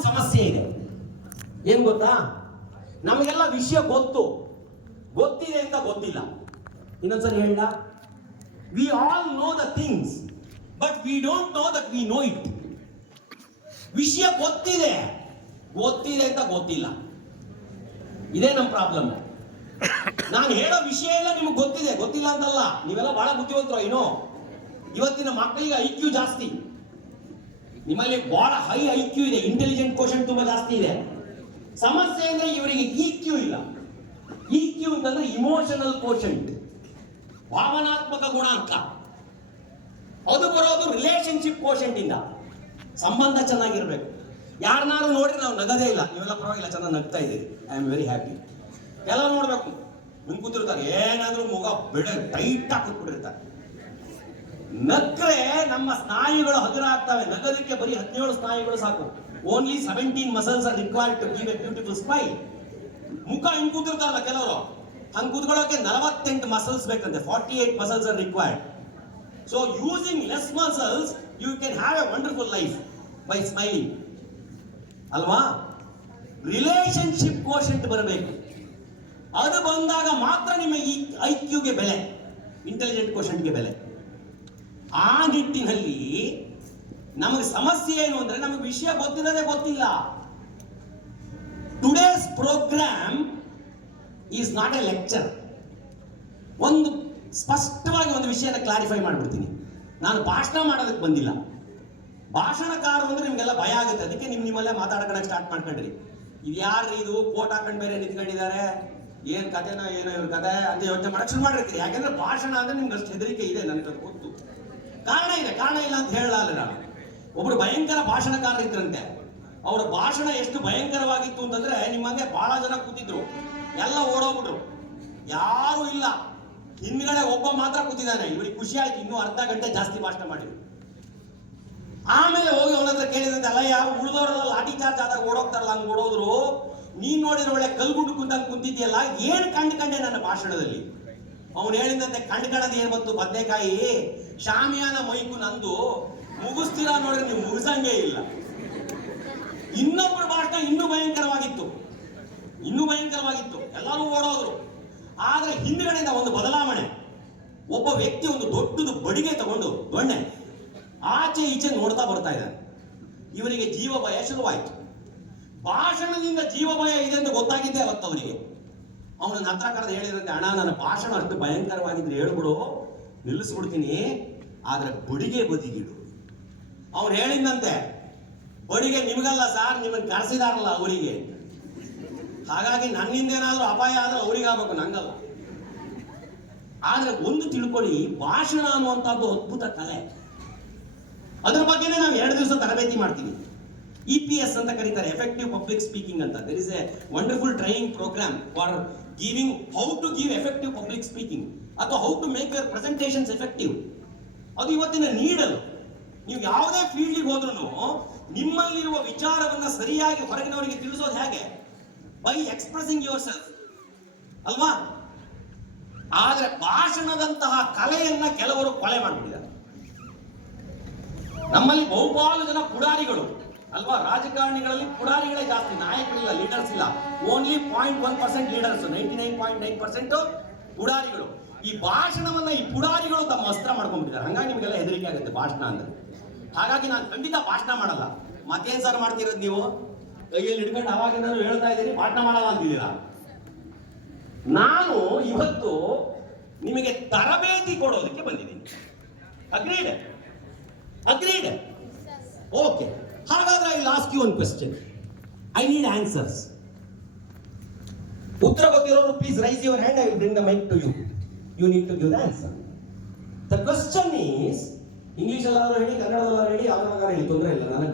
ಒಂದು ಸಮಸ್ಯೆ ಇದೆ. ಏನ್ ಗೊತ್ತಾ, ನಮಗೆಲ್ಲ ವಿಷಯ ಗೊತ್ತಿದೆ ಅಂತ ಗೊತ್ತಿಲ್ಲ. ಇನ್ನೊಂದ್ಸರಿ ಹೇಳ, we all know the things but we don't know that we know it. ವಿಷಯ ಗೊತ್ತಿದೆ ಅಂತ ಗೊತ್ತಿಲ್ಲ. ಇದೇ ನಮ್ಮ ಪ್ರಾಬ್ಲಮ್. ನಾನು ಹೇಳೋ ವಿಷಯ ಎಲ್ಲ ನಿಮ್ಗೆ ಗೊತ್ತಿಲ್ಲ ಅಂತಲ್ಲ. ನೀವೆಲ್ಲ ಬಹಳ ಬುದ್ಧಿವಂತರು. ಏನೋ ಇವತ್ತಿನ ಮಕ್ಕಳಿಗೆ ಐಕ್ಯೂ ಜಾಸ್ತಿ, ನಿಮ್ಮಲ್ಲಿ ಬಹಳ ಹೈ ಐಕ್ಯೂ ಇದೆ, ಇಂಟೆಲಿಜೆಂಟ್ ಕ್ವೋಷಂಟ್ ತುಂಬಾ ಜಾಸ್ತಿ ಇದೆ. ಸಮಸ್ಯೆ ಅಂದ್ರೆ ಇವರಿಗೆ ಇಕ್ಯೂ ಇಲ್ಲ. ಇಕ್ಯೂ ಅಂತಂದ್ರೆ ಇಮೋಷನಲ್ ಕ್ವೋಷಂಟ್, ಭಾವನಾತ್ಮಕ ಗುಣಾಂಕ. ಅದು ಬರೋದು ರಿಲೇಶನ್ಶಿಪ್ ಕ್ವೋಷಂಟ್ ಇಂದ. ಸಂಬಂಧ ಚೆನ್ನಾಗಿರ್ಬೇಕು. ಯಾರನ್ನಾರು ನೋಡ್ರಿ ನಾವು ನಗದೇ ಇಲ್ಲ, ನೀವೆಲ್ಲ ಪರವಾಗಿಲ್ಲ ಚೆನ್ನಾಗಿ ನಗ್ತಾ ಇದ್ದೀರಿ, ಐ ಆಮ್ ವೆರಿ ಹ್ಯಾಪಿ. ಎಲ್ಲ ನೋಡ್ಬೇಕು, ಮುಂದೆ ಕೂತಿರ್ತಾರೆ, ಏನಾದ್ರೂ ಮುಗ ಟೈಟ್ ಆಗಿ ಕೂತ್ಬಿಟ್ಟಿರ್ತಾರೆ. ನಕ್ರೆ ನಮ್ಮ ಸ್ನಾಯುಗಳು ಹಗುರ ಆಗ್ತವೆ. ನಗದಕ್ಕೆ ಬರೀ 17 ಸ್ನಾಯುಗಳು ಸಾಕು. Only 17 muscles are required to give a beautiful smile. ಮುಖ ಹಿಂಗ್ ಕೂತಿರ್ತಾರಲ್ಲ ಕೆಲವರು, ಹಂಗ್ ಕೂತ್ಕೊಳ್ಳೋಕೆ 48 ಮಸಲ್ಸ್ ಬೇಕಂತೆ. 48 muscles are required. So using less muscles you can have a wonderful life by smiling, ಅಲ್ವಾ? ರಿಲೇಶನ್ಶಿಪ್ ಕ್ವೋಷಂಟ್ ಬರಬೇಕು. ಅದು ಬಂದಾಗ ಮಾತ್ರ ನಿಮ್ಮ ಈ ಐಕ್ಯೂಗೆ ಬೆಲೆ, ಇಂಟೆಲಿಜೆಂಟ್ ಕ್ವೋಷಂಟ್ಗೆ ಬೆಲೆ. ಆ ನಿಟ್ಟಿನಲ್ಲಿ ನಮಗೆ ಸಮಸ್ಯೆ ಏನು ಅಂದ್ರೆ ನಮಗೆ ವಿಷಯ ಗೊತ್ತಿಲ್ಲ. Today's programme is not a lecture. ಒಂದು ಸ್ಪಷ್ಟವಾಗಿ ಒಂದು ವಿಷಯನ ಕ್ಲಾರಿಫೈ ಮಾಡ್ಬಿಡ್ತೀನಿ. ನಾನು ಭಾಷಣ ಮಾಡೋದಕ್ಕೆ ಬಂದಿಲ್ಲ. ಭಾಷಣಕಾರರು ಅಂದ್ರೆ ನಿಮ್ಗೆಲ್ಲ ಭಯ ಆಗುತ್ತೆ, ಅದಕ್ಕೆ ನಿಮ್ಮಲ್ಲೇ ಮಾತಾಡ್ಕೊಳಕ್ ಸ್ಟಾರ್ಟ್ ಮಾಡ್ಕೊಂಡ್ರಿ. ಇದು ಯಾರು ಇದು ಕೋಟ್ ಹಾಕೊಂಡು ಬೇರೆ ನಿಂತ್ಕೊಂಡಿದ್ದಾರೆ, ಏನ್ ಕಥೆನೋ ಏನೋ ಇವ್ರ ಕಥೆ ಅಂತ ಯೋಚನೆ ಮಾಡಕ್ ಶುರು ಮಾಡಿರ್ತೀರಿ. ಯಾಕಂದ್ರೆ ಭಾಷಣ ಅಂದ್ರೆ ನಿಮ್ಗೆ ಅಷ್ಟು ಹೆದರಿಕೆ ಇದೆ, ನನಗೆ ಗೊತ್ತು. ಕಾರಣ ಇಲ್ಲ ಅಂತ ಹೇಳಲ್ಲ ನಾನು. ಒಬ್ರು ಭಯಂಕರ ಭಾಷಣಕಾರ ಇದ್ರಂತೆ. ಅವರ ಭಾಷಣ ಎಷ್ಟು ಭಯಂಕರವಾಗಿತ್ತು ಅಂತಂದ್ರೆ ನಿಮ್ಮಂಗೆ ಬಹಳ ಜನ ಕೂತಿದ್ರು, ಎಲ್ಲ ಓಡೋಗ್ಬಿಟ್ರು, ಯಾರು ಇಲ್ಲ. ಹಿಂದ್ಗಡೆ ಒಬ್ಬ ಮಾತ್ರ ಕೂತಿದ್ದಾನೆ. ಇವ್ರಿಗೆ ಖುಷಿ ಆಯ್ತು, ಇನ್ನೂ ಅರ್ಧ ಗಂಟೆ ಜಾಸ್ತಿ ಭಾಷಣ ಮಾಡಿದ್ರು. ಆಮೇಲೆ ಹೋಗಿ ಅವನ ಹತ್ರ ಕೇಳಿದಂತೆ, ಅಲ್ಲಯ್ಯ ಉಳಿದವರೆಲ್ಲ ಲಾಠಿ ಚಾರ್ಜ್ ಆದಾಗ ಓಡೋಗ್ತಾರಲ್ಲ, ಹಂಗ್ ಓಡೋದ್ರು, ನೀನ್ ನೋಡಿದ್ರೆ ಒಳ್ಳೆ ಕಲ್ಗುಂಡು ಕುಂತಂಗ್ ಕುಂತಿದ್ಯಲ್ಲ, ಏನ್ ಕಂಡೆ ನನ್ನ ಭಾಷಣದಲ್ಲಿ? ಅವನು ಹೇಳಿದಂತೆ, ಕಂಡ್ಕಣದ್ ಏನ್ ಬಂತು ಬದ್ನೆಕಾಯಿ, ಶಾಮಿಯಾನ ಮೈಕು ನಂದು, ಮುಗಿಸ್ತೀರಾ ನೋಡ್ರಿ ನೀವು ಮುಗಿಸಂಗೇ ಇಲ್ಲ. ಇನ್ನೊಬ್ಬರ ಭಾಷಣ ಇನ್ನೂ ಭಯಂಕರವಾಗಿತ್ತು. ಎಲ್ಲರೂ ಓಡೋದ್ರು. ಆದ್ರೆ ಹಿಂದ್ಗಡೆಯಿಂದ ಒಂದು ಬದಲಾವಣೆ. ಒಬ್ಬ ವ್ಯಕ್ತಿ ಒಂದು ದೊಡ್ಡದು ಬಡಿಗೆ ತಗೊಂಡು ದೊಣ್ಣೆ ಆಚೆ ಈಚೆ ನೋಡ್ತಾ ಬರ್ತಾ ಇದ್ದಾನೆ. ಇವರಿಗೆ ಜೀವ ಭಯ ಶುರುವಾಯ್ತು. ಭಾಷಣದಿಂದ ಜೀವ ಭಯ ಇದೆ ಅಂತ ಗೊತ್ತಾಗಿದ್ದೆ ಅವತ್ತು ಅವರಿಗೆ. ಅವನನ್ನ ಹತ್ರ ಕರೆದು ಹೇಳಿದ್ರಂತೆ, ಅಣ್ಣ ನನ್ನ ಭಾಷಣ ಅಷ್ಟು ಭಯಂಕರವಾಗಿದ್ರೆ ಹೇಳ್ಬಿಡು, ನಿಲ್ಲಿಸ್ಬಿಡ್ತೀನಿ, ಆದ್ರೆ ಬಡಿಗೆ ಬದಿಗಿಡು. ಅವ್ರು ಹೇಳಿದಂತೆ, ಬಡಿಗೆ ನಿಮಗಲ್ಲ ಸಾರ್, ನಿಮ್ಮನ್ನು ಕರೆಸಿದಾರಲ್ಲ ಅವರಿಗೆ, ಹಾಗಾಗಿ ನನ್ನಿಂದೇನಾದ್ರೂ ಅಪಾಯ ಆದ್ರೆ ಅವರಿಗಾಗಬೇಕು, ನಂಗಲ್ಲ. ಆದ್ರೆ ಒಂದು ತಿಳ್ಕೊಳ್ಳಿ, ಭಾಷಣ ಅನ್ನುವಂಥದ್ದು ಅದ್ಭುತ ಕಲೆ. ಅದ್ರ ಬಗ್ಗೆನೇ ನಾವು 2 ದಿವಸ ತರಬೇತಿ ಮಾಡ್ತೀವಿ. EPS ಅಂತ ಕರೀತಾರೆ, ಎಫೆಕ್ಟಿವ್ ಪಬ್ಲಿಕ್ ಸ್ಪೀಕಿಂಗ್ ಅಂತ. There is a wonderful training program for giving how to give effective public speaking, ಅಥವಾ how to make your presentations effective. ಅದು ಇವತ್ತಿನ ನೀಡಲು. ನೀವು ಯಾವುದೇ ಫೀಲ್ಡ್ಗೆ ಹೋದ್ರೂ ನಿಮ್ಮಲ್ಲಿರುವ ವಿಚಾರವನ್ನ ಸರಿಯಾಗಿ ಹೊರಗಿನವರಿಗೆ ತಿಳಿಸೋದು ಹೇಗೆ? ಬೈ ಎಕ್ಸ್ಪ್ರೆಸಿಂಗ್ ಯುವರ್ ಸೆಲ್ಫ್, ಅಲ್ವಾ? ಆದ್ರೆ ಭಾಷಣದಂತಹ ಕಲೆಯನ್ನ ಕೆಲವರು ಕೊಲೆ ಮಾಡಿಬಿಟ್ಟಿದ್ದಾರೆ. ನಮ್ಮಲ್ಲಿ ಬಹುಪಾಲು ಜನ ಪುಡಾರಿಗಳು, ಅಲ್ವಾ? ರಾಜಕಾರಣಿಗಳಲ್ಲಿ ಪುಡಾರಿಗಳೇ ಜಾಸ್ತಿ, ನಾಯಕರಿಲ್ಲ, ಲೀಡರ್ಸ್ ಇಲ್ಲ. Only 0.1% leaders, 99.9% ಪುಡಾರಿಗಳು. ಈ ಭಾಷಣವನ್ನ ಈ ಪುಡಾರಿಗಳು ತಮ್ಮ ಅಸ್ತ್ರ ಮಾಡ್ಕೊಂಡ್ಬಿಟ್ಟಿದ್ದಾರೆ. ಹಂಗಾಗಿ ನಿಮಗೆಲ್ಲ ಹೆದರಿಕೆ ಆಗುತ್ತೆ ಭಾಷಣ ಅಂದ್ರೆ. ಹಾಗಾಗಿ ನಾನು ಖಂಡಿತ ಭಾಷಣ ಮಾಡಲ್ಲ. ಮತ್ತೇನ್ ಸರ್ ಮಾಡ್ತಿರೋದು ನೀವು? ಕೈಯಲ್ಲಿ ಹಿಡ್ಕೊಂಡು ಅವಾಗಿಂದ ಹೇಳ್ತಾ ಇದ್ದೀರಿ, ಭಾಷಣ ಮಾಡಲ್ಲ ಅಂತಿದ್ದೀರಾ. ನಾನು ಇವತ್ತು ನಿಮಗೆ ತರಬೇತಿ ಕೊಡೋದಕ್ಕೆ ಬಂದಿದ್ದೀನಿ. ಅಗ್ರೀಡ್? ಓಕೆ. ಹಾಗಾದ್ರೆ I will ask you one question. I need answers. ಉತ್ತರ ಗೊತ್ತಿರೋರು please raise your hand. I will bring the mike to you. You need to give the answer. The question is, English ಅಲ್ಲಾದ್ರೂ ಹೇಳಿ, ಕನ್ನಡದಲ್ಲಾದ್ರೂ ಹೇಳಿ, ಯಾವ್ದಾದ್ರು ಹೇಳಿ, ತೊಂದರೆ ಇಲ್ಲ, ನನಗೆ